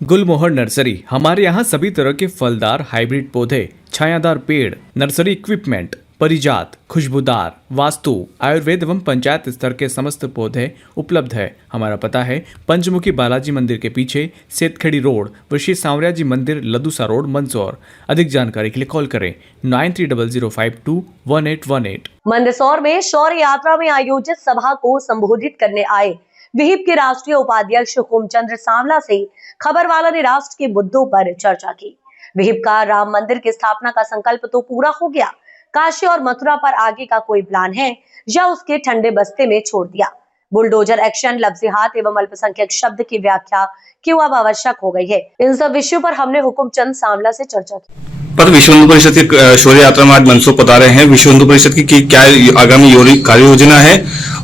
गुलमोहर nursery. हमारे यहाँ सभी तरह के फलदार हाइब्रिड पौधे, छायादार पेड़, नर्सरी इक्विपमेंट, परिजात, खुशबूदार, वास्तु, आयुर्वेद एवं पंचायत स्तर के समस्त पौधे उपलब्ध है। हमारा पता है पंचमुखी बालाजी मंदिर के पीछे, सेतखेड़ी रोड, ऋषि सांवरिया जी मंदिर, लदूसा रोड, मंदसौर। अधिक जानकारी के लिए कॉल करें 9300521818। मंदसौर में शौर्य यात्रा में आयोजित सभा को संबोधित करने आए विहिप के राष्ट्रीय उपाध्यक्ष हुकुमचंद सांवला से खबर वाला ने राष्ट्र के मुद्दों पर चर्चा की। विहिप का राम मंदिर की स्थापना का संकल्प तो पूरा हो गया, काशी और मथुरा पर आगे का कोई प्लान है या उसके ठंडे बस्ते में छोड़ दिया। बुलडोजर एक्शन, लफ्ज़ियात एवं अल्पसंख्यक शब्द की व्याख्या क्यों अब आवश्यक हो गई है, इन सब विषयों पर हमने हुकुमचंद सांवला से चर्चा की। पर विश्व हिंदू परिषद की शौर्य यात्रा में आज मंदसौर पधारे हैं। विश्व हिंदू परिषद की क्या आगामी कार्य योजना है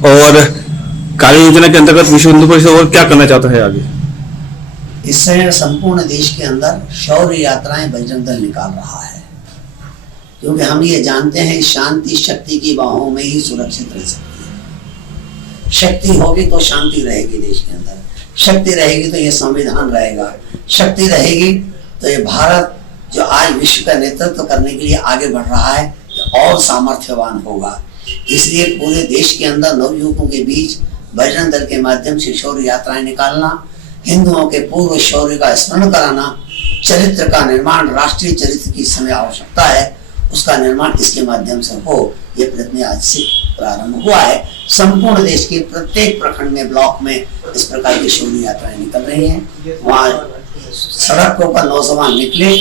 और कार्य योजना के अंतर्गत विश्व हिंदू परिषद और क्या करना चाहता है आगे? इस समय संपूर्ण देश के अंदर शौर्य यात्राएं बजरंग दल निकाल रहा है, क्योंकि हम ये जानते हैं शांति शक्ति की बाहों में ही सुरक्षित रह सकती है। शक्ति होगी तो शांति रहेगी देश के अंदर, शक्ति रहेगी तो ये संविधान रहेगा, शक्ति रहेगी तो ये भारत जो आज विश्व का नेतृत्व करने के लिए आगे बढ़ रहा है और सामर्थ्यवान होगा। इसलिए पूरे देश के अंदर नवयुवकों के बीच बजरंग दल के माध्यम से शौर्य यात्राएं निकालना, हिंदुओं के पूर्व शौर्य का स्मरण कराना, चरित्र का निर्माण, राष्ट्रीय चरित्र की समय आवश्यकता है, उसका निर्माण इसके माध्यम से हो, ये प्रयत्न आज से प्रारंभ हुआ है। संपूर्ण देश के प्रत्येक प्रखंड में, ब्लॉक में इस प्रकार की शौर्य यात्राएं निकल रही हैं। वहाँ सड़कों पर नौजवान निकले,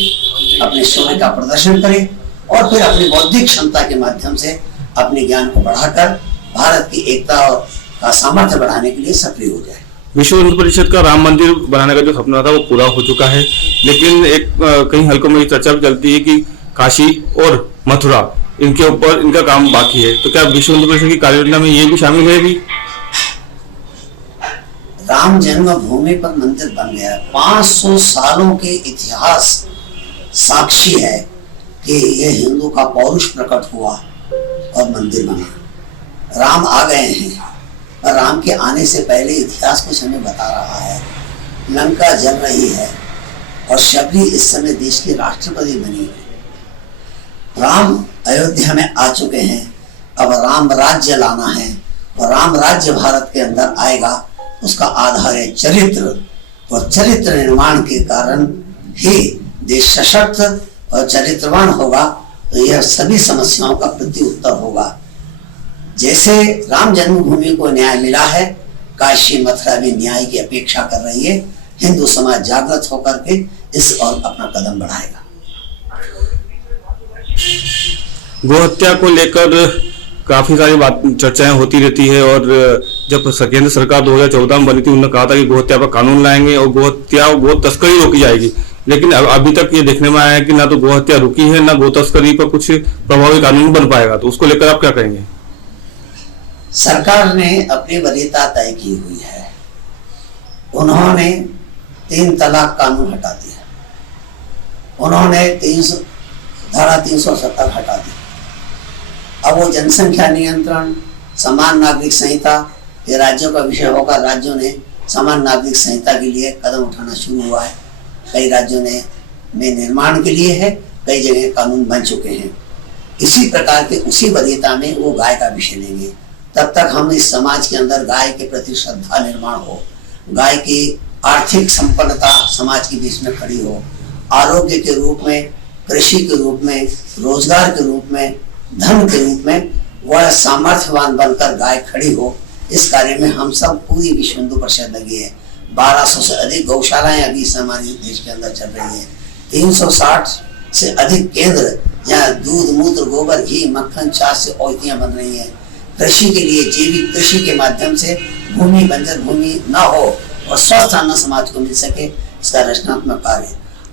अपने शौर्य का प्रदर्शन करें और फिर अपनी बौद्धिक क्षमता के माध्यम से अपने ज्ञान को बढ़ाकर भारत की एकता और का सामर्थ्य बढ़ाने के लिए सक्रिय हो जाए। विश्व हिंदू परिषद का राम मंदिर बनाने का जो सपना था वो पूरा हो चुका है, लेकिन कई हलकों में चर्चा भी चलती है कि काशी और मथुरा इनके ऊपर इनका काम बाकी है। तो क्या विश्व हिंदू परिषद की कार्य योजना में ये भी शामिल है? भी राम जन्मभूमि पर मंदिर बन गया, 500 सालों के इतिहास साक्षी है कि ये हिंदू का पौरुष प्रकट हुआ और मंदिर बना। राम आ गए हैं, और राम के आने से पहले इतिहास कुछ हमें बता रहा है। लंका जल रही है और शबरी इस समय देश की राष्ट्रपति बनी है। राम अयोध्या में आ चुके हैं, अब राम राज्य लाना है और राम राज्य भारत के अंदर आएगा। उसका आधार है चरित्र, और चरित्र निर्माण के कारण ही देश सशक्त और चरित्रवान होगा, तो यह सभी समस्याओं का प्रत्युत्तर होगा। जैसे राम जन्मभूमि को न्याय मिला है, काशी मथुरा भी न्याय की अपेक्षा कर रही है। हिंदू समाज जागृत होकर के इस ओर अपना कदम बढ़ाएगा। गोहत्या को लेकर काफी सारी चर्चाएं होती रहती है, और जब केंद्र सरकार 2014 में बनी थी, उन्होंने कहा था कि गोहत्या पर कानून लाएंगे और गो तस्करी रोकी जाएगी। लेकिन अभी तक ये देखने में आया है कि ना तो गोहत्या रुकी है, ना गो तस्करी पर कुछ प्रभावी कानून बन पाएगा। तो उसको लेकर आप क्या कहेंगे? सरकार ने अपनी वरीयता तय की हुई है। उन्होंने 3 तलाक कानून हटा दिया, उन्होंने धारा 370 हटा दी। अब वो जनसंख्या नियंत्रण, समान नागरिक संहिता, ये राज्यों का विषय होगा। राज्यों ने समान नागरिक संहिता के लिए कदम उठाना शुरू हुआ है। कई राज्यों ने में निर्माण के लिए है, कई जगह कानून बन चुके हैं। इसी प्रकार के उसी वरीयता में वो गाय का विषय लेंगे। तब तक हम इस समाज के अंदर गाय के प्रति श्रद्धा निर्माण हो, गाय की आर्थिक संपन्नता समाज के बीच में खड़ी हो, आरोग्य के रूप में, कृषि के रूप में, रोजगार के रूप में, धन के रूप में वह सामर्थ्यवान बनकर गाय खड़ी हो। इस कार्य में हम सब पूरी विश्व हिंदू परिषद लगी है। 1200 से अधिक गौशालाएं अभी हमारे देश के अंदर चल रही है। 360 से अधिक केंद्र जहाँ दूध, मूत्र, गोबर, घी, मक्खन, छाछ से औषधियां बन रही हैं। कृषि के लिए जैविक कृषि के माध्यम से भूमि बंजर भूमि न हो और स्वस्थ अन्न समाज को मिल सके, इसका रचनात्मक कार्य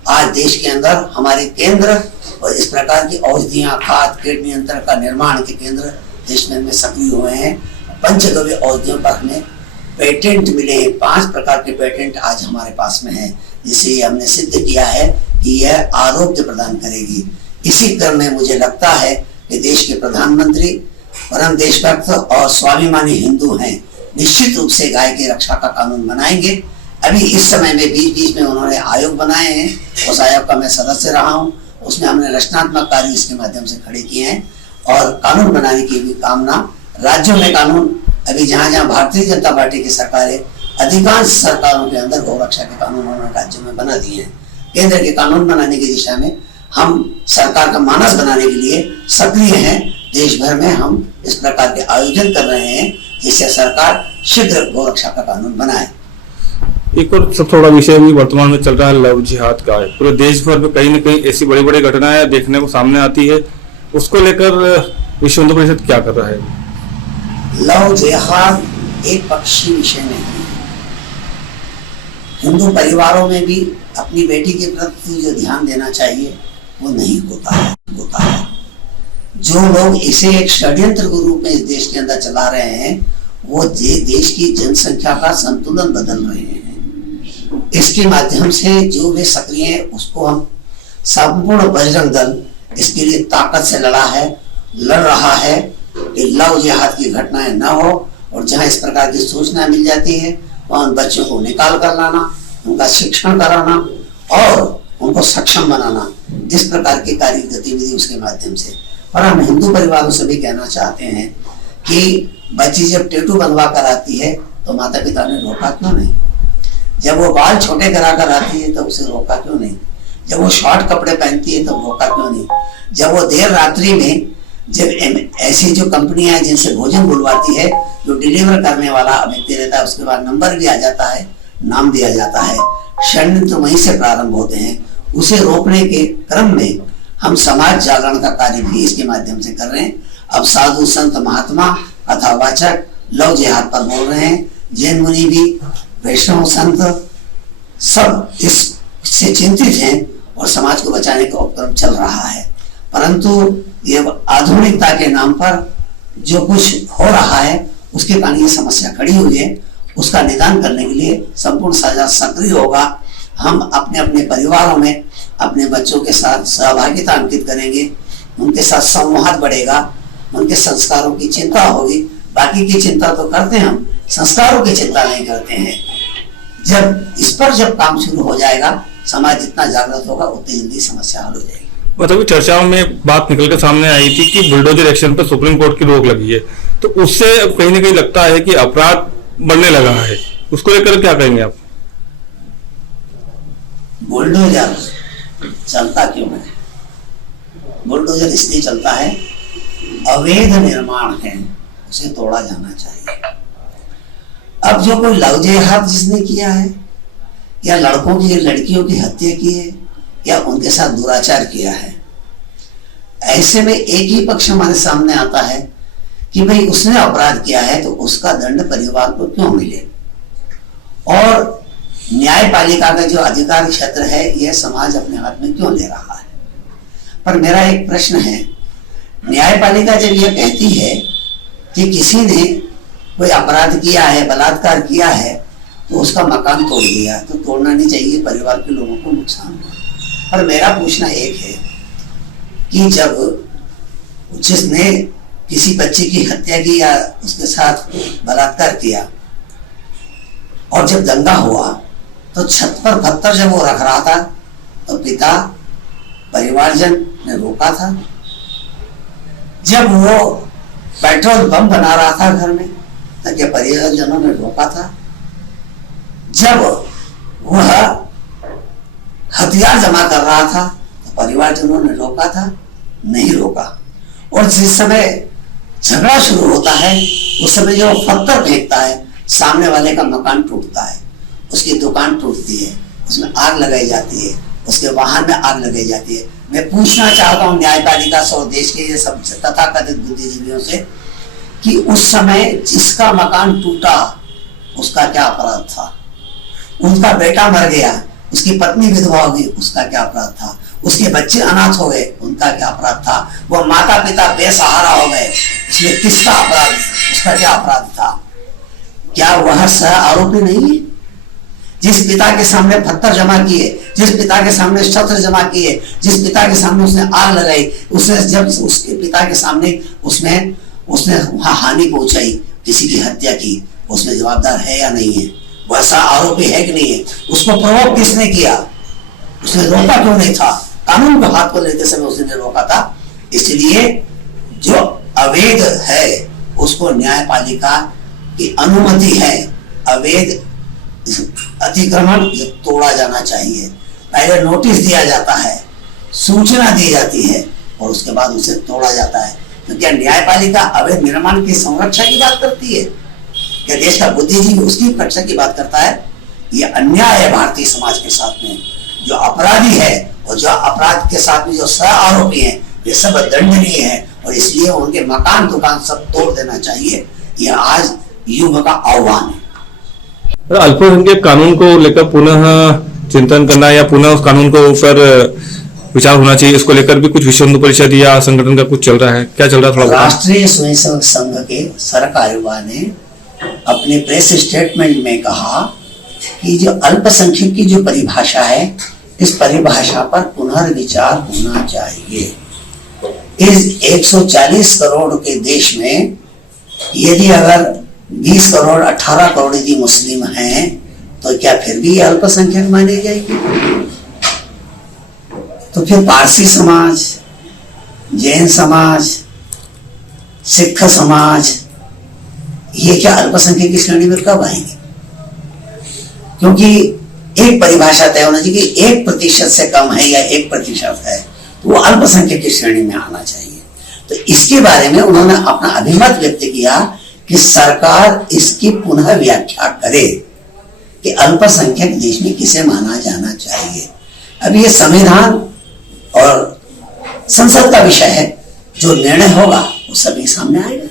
आज देश के अंदर हमारे केंद्र और इस प्रकार की औषधियां, खाद, कीट नियंत्रण का निर्माण के केंद्र देश में सक्रिय हुए हैं। पंचगव्य औषधियों पर हमें पेटेंट मिले हैं। 5 प्रकार के पेटेंट आज हमारे पास में है, जिसे हमने सिद्ध किया है कि यह आरोग्य प्रदान करेगी। इसी क्रम में मुझे लगता है कि देश के प्रधानमंत्री परम देशभक्त और स्वाभिमानी हिंदू हैं, निश्चित रूप से गाय की रक्षा का कानून बनाएंगे। अभी इस समय में बीच बीच में उन्होंने आयोग बनाए हैं, उस आयोग का मैं सदस्य रहा हूँ। उसमें हमने रचनात्मक कार्य इसके माध्यम से खड़े किए हैं और कानून बनाने की भी कामना। राज्यों में कानून अभी जहाँ जहाँ भारतीय जनता पार्टी की सरकारें, अधिकांश सरकारों के अंदर गौरक्षा के कानून उन्होंने राज्यों में बना दिए हैं। केंद्र के कानून बनाने की दिशा में हम सरकार का मानस बनाने के लिए सक्रिय हैं। देश भर में हम इस प्रकार के आयोजन कर रहे हैं जिससे सरकार शीघ्र गौरक्षा का कानून बनाए। एक और सब थोड़ा विषय भी वर्तमान में चल रहा है, लव जिहाद का है। पूरे देश भर में कहीं न कहीं ऐसी बड़ी बड़ी घटनाएं देखने को सामने आती है, उसको लेकर विश्व हिंदू परिषद क्या कर रहा है? लव जिहाद एक पक्षी विषय नहीं है। हिंदू परिवारों में भी अपनी बेटी के प्रति जो ध्यान देना चाहिए वो नहीं होता है। जो लोग इसे एक षड्यंत्र के रूप में इस देश के अंदर चला रहे हैं वो देश की जनसंख्या का संतुलन बदल रहे हैं। इसके माध्यम से जो भी सक्रिय है उसको हम संपूर्ण बजरंग दल इसके लिए ताकत से लड़ रहा है कि लव जिहाद की घटनाएं न हो, और जहां इस प्रकार की सूचना मिल जाती है वहां उन बच्चों को निकाल कर लाना, उनका शिक्षण कराना और उनको सक्षम बनाना, इस प्रकार की कार्य गतिविधि उसके माध्यम से। और हम हिंदू परिवारों से भी कहना चाहते हैं कि बच्ची जब टैटू बनवा कर आती है तो माता पिता ने रोका क्यों नहीं? जब वो बाल छोटे करा कर आती है तो उसे रोका क्यों नहीं? जब वो शॉर्ट कपड़े पहनती है तो रोका क्यों नहीं? जब वो देर रात्रि में जब ऐसी जो कंपनियां हैं जिनसे भोजन बुलवाती है, जो डिलीवर करने वाला व्यक्ति रहता है उसके बाद नंबर भी आ जाता है, नाम दिया जाता है, षड्यंत्र तो वहीं से प्रारंभ होते हैं। उसे रोकने के क्रम में हम समाज जागरण का कार्य भी इसके माध्यम से कर रहे हैं। अब साधु संत महात्मा कथावाचक लव जिहाद पर बोल रहे हैं, जैन मुनि भी, वैष्णव संत सब इससे चिंतित हैं और समाज को बचाने का उपक्रम चल रहा है। परंतु ये आधुनिकता के नाम पर जो कुछ हो रहा है उसके कारण ये समस्या खड़ी हुई है। उसका निदान करने के लिए संपूर्ण समाज सक्रिय होगा। हम अपने अपने परिवारों में अपने बच्चों के साथ सहभागिता अंकित करेंगे, उनके साथ संवाद बढ़ेगा, उनके संस्कारों की चिंता होगी। बाकी की चिंता तो करते हैं हम, संस्कारों की चिंता नहीं करते हैं। जब काम शुरू हो जाएगा, समाज जितना जागृत होगा उतनी जल्दी समस्या हल हो जाएगी। मतलब चर्चाओं में बात निकल के सामने आई थी कि बुलडोजर एक्शन पर सुप्रीम कोर्ट की रोक लगी है, तो उससे कहीं ना कहीं लगता है कि अपराध बढ़ने लगा है। उसको लेकर क्या कहेंगे आप? बुलडोजर चलता क्यों है? बुलडोजर इसलिए चलता है, अवैध निर्माण है, उसे तोड़ा जाना चाहिए। अब जो कोई लव जिहाद जिसने किया है या लड़कों की लड़कियों की हत्या की है या उनके साथ दुराचार किया है, ऐसे में एक ही पक्ष हमारे सामने आता है कि भाई उसने अपराध किया है तो उसका दंड परिवार को क्यों मिले, और न्यायपालिका का जो अधिकार क्षेत्र है यह समाज अपने हाथ में क्यों ले रहा है। पर मेरा एक प्रश्न है, न्यायपालिका जब यह कहती है कि किसी ने कोई अपराध किया है, बलात्कार किया है, तो उसका मकान तोड़ दिया, तो तोड़ना नहीं चाहिए, परिवार के लोगों को नुकसान हुआ। पर मेरा पूछना एक है कि जब जिसने किसी बच्चे की हत्या की या उसके साथ बलात्कार किया और जब दंगा हुआ तो छत पर पत्थर जब वो रख रहा था तो पिता परिवारजन ने रोका था। जब वो पेट्रोल बम बना रहा था घर में तो क्या परिवारजनों ने रोका था? जब वह हथियार जमा कर रहा था तो परिवारजनों ने रोका था? नहीं रोका। और जिस समय झगड़ा शुरू होता है उस समय जो पत्थर फेंकता है, सामने वाले का मकान टूटता है, उसकी दुकान टूटती है, उसमें आग लगाई जाती है, उसके वाहन में आग लगाई जाती है। मैं पूछना चाहता हूँ न्यायपालिका से और देश के ये सब तथाकथित बुद्धिजीवियों से कि उस समय जिसका मकान टूटा उसका क्या अपराध था? उनका बेटा मर गया, उसकी पत्नी विधवा हो गई, उसका क्या अपराध था? उसके बच्चे अनाथ हो गए, उनका क्या अपराध था? वो माता पिता बेसहारा हो गए, उसमें किसका अपराध, उसका क्या अपराध था? क्या वह सह आरोपी नहीं है? जिस पिता के सामने पत्थर जमा किए, जिस पिता के सामने शस्त्र जमा किए, जिस पिता के सामने उसने आग लगाई, उसने जब उसके पिता के सामने उसने वहां हानि पहुंचाई, किसी की हत्या की, उसमें जवाबदार है या नहीं है? वैसा आरोपी है कि नहीं है? उसको प्रोवोक किसने किया? उसने रोका क्यों नहीं था? कानून को हाथ को लेते समय उसने रोका था। इसलिए जो अवैध है उसको न्यायपालिका की अनुमति है, अवैध अतिक्रमण ये तोड़ा जाना चाहिए। पहले नोटिस दिया जाता है, सूचना दी जाती है और उसके बाद उसे तोड़ा जाता है। तो क्या न्यायपालिका अवैध निर्माण की संरक्षा की बात करती है? क्या देश का बुद्धिजीवी उसकी रक्षा की बात करता है? ये अन्याय है भारतीय समाज के साथ में। जो अपराधी है और जो अपराध के साथ में जो सह आरोपी है ये सब दंडनीय है और इसलिए उनके मकान दुकान सब तोड़ देना चाहिए। यह आज युग का आह्वान है। अल्पसंख्यक कानून को लेकर पुनः चिंतन करना या पुनः उस कानून को ऊपर विचार होना चाहिए, इसको लेकर भी कुछ विश्व हिंदू परिषद या संगठन का कुछ चल रहा है, क्या चल रहा है थोड़ा? राष्ट्रीय स्वयंसेवक संघ के सरकार युवा ने अपने प्रेस स्टेटमेंट में कहा कि जो अल्पसंख्यक की जो परिभाषा है इस परिभाषा पर पुनर्विचार होना चाहिए। इस 140 करोड़ के देश में यदि अगर 20 करोड़ 18 करोड़ यदि मुस्लिम हैं तो क्या फिर भी अल्पसंख्यक माने जाएगी? तो फिर पारसी समाज, जैन समाज, सिख समाज ये क्या अल्पसंख्यक की श्रेणी में कब आएंगे? क्योंकि एक परिभाषा तय होना चाहिए कि 1% से कम है या 1% है तो वो अल्पसंख्यक की श्रेणी में आना चाहिए। तो इसके बारे में उन्होंने अपना अभिमत व्यक्त किया कि सरकार इसकी पुनः व्याख्या करे कि अल्पसंख्यक देश में किसे माना जाना चाहिए। अब ये संविधान और संसद का विषय है, जो निर्णय होगा वो सभी सामने आएगा।